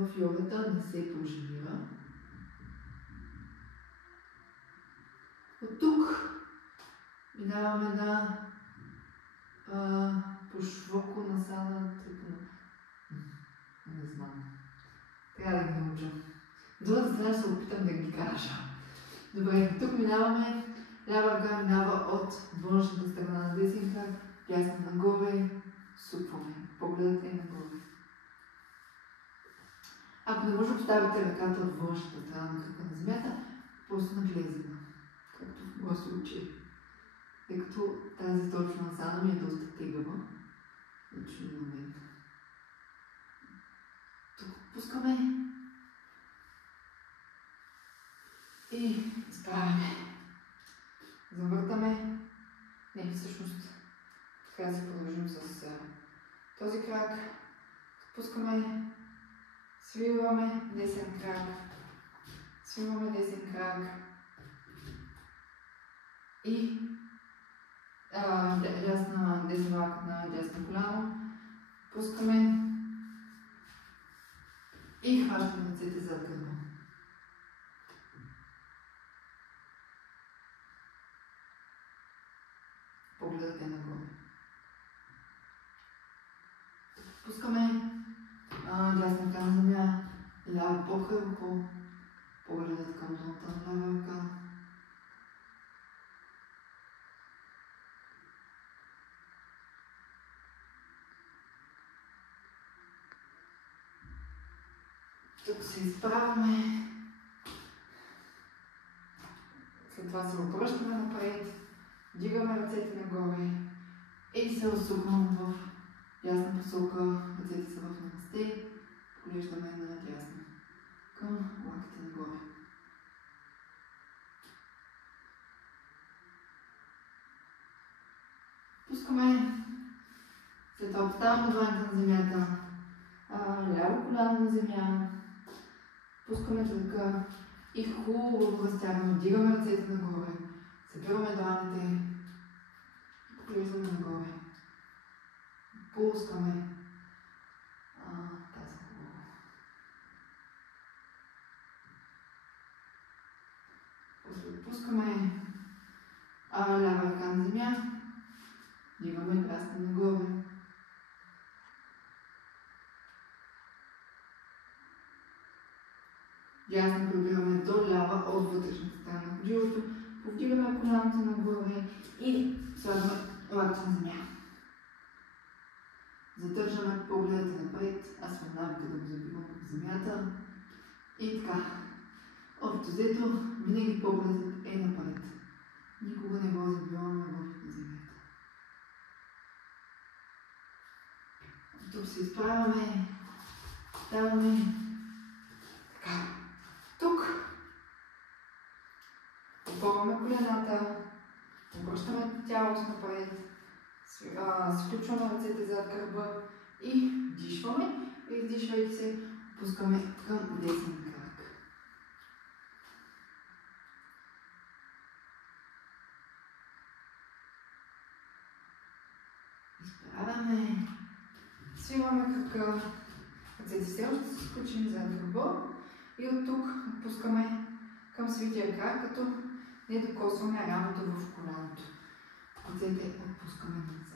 в йогата не се поженира. От тук минаваме на Пушвоко Насана. Не знам. Трябва да ги науча. Другата страна ще се опитам да ги кажа. Добре, тук минаваме. Лява ръка минава от външната страна на десен крак, дясна нагоре, супваме. Погледът е нагоре. Ако не може да поставите ръката от външната страна на крака на земята, просто наглезена, както в моя случай. Тъй като тази точна асана ми е доста тегава, лично на мен. Тук пускаме и изправяме. Завъртаме. Не, всъщност така да се продължим с този крак. Спускаме, свиваме десен крак, свиваме десен крак и десен лак на дясно коляно. Пускаме и хващаме ръцете зад гърба. Погледът е нагоре. Пускаме дясна ръка на земя, ляво по-хълко, погледът към долната на лява ръка. Тук се изправяме. След това се обръщаме напред. Вдигаме ръцете нагоре и се усукваме в дясна посока. Ръцете са в намасте. Поглеждаме надясно към лаките нагоре. Пускаме. След това поставяме дланите на земята. Ляво коляно на земя. Пускаме ръка и хубаво разтягаме. Вдигаме ръцете нагоре. Събираме дланите, поглеждаме нагоре, пускаме тази хубаво. После пускаме лява ръка на земя, вдигаме дясна нагоре. Дясно пробираме до лява от вътрешната страна на ходилото. Повдигаме коляното нагоре и слагаме лакта на земя. Задържаме погледите напред. Аз съм навика да го забивам в земята. И така. Общо взето, винаги погледът е напред. Никога не го забиваме в земята. Тук се изправяме. Ставаме. Така. Тук. Опъваме колената, обръщаме тялото напред, сключваме ръцете зад гърба и вдишваме. И издишвайки се, пускаме към десен крак. Изправяме, свиваме крака, ръцете все още са сключени зад гърба и от тук пускаме към свития крак, като не докосваме рамото в коляното. Ръцете отпускаме назад.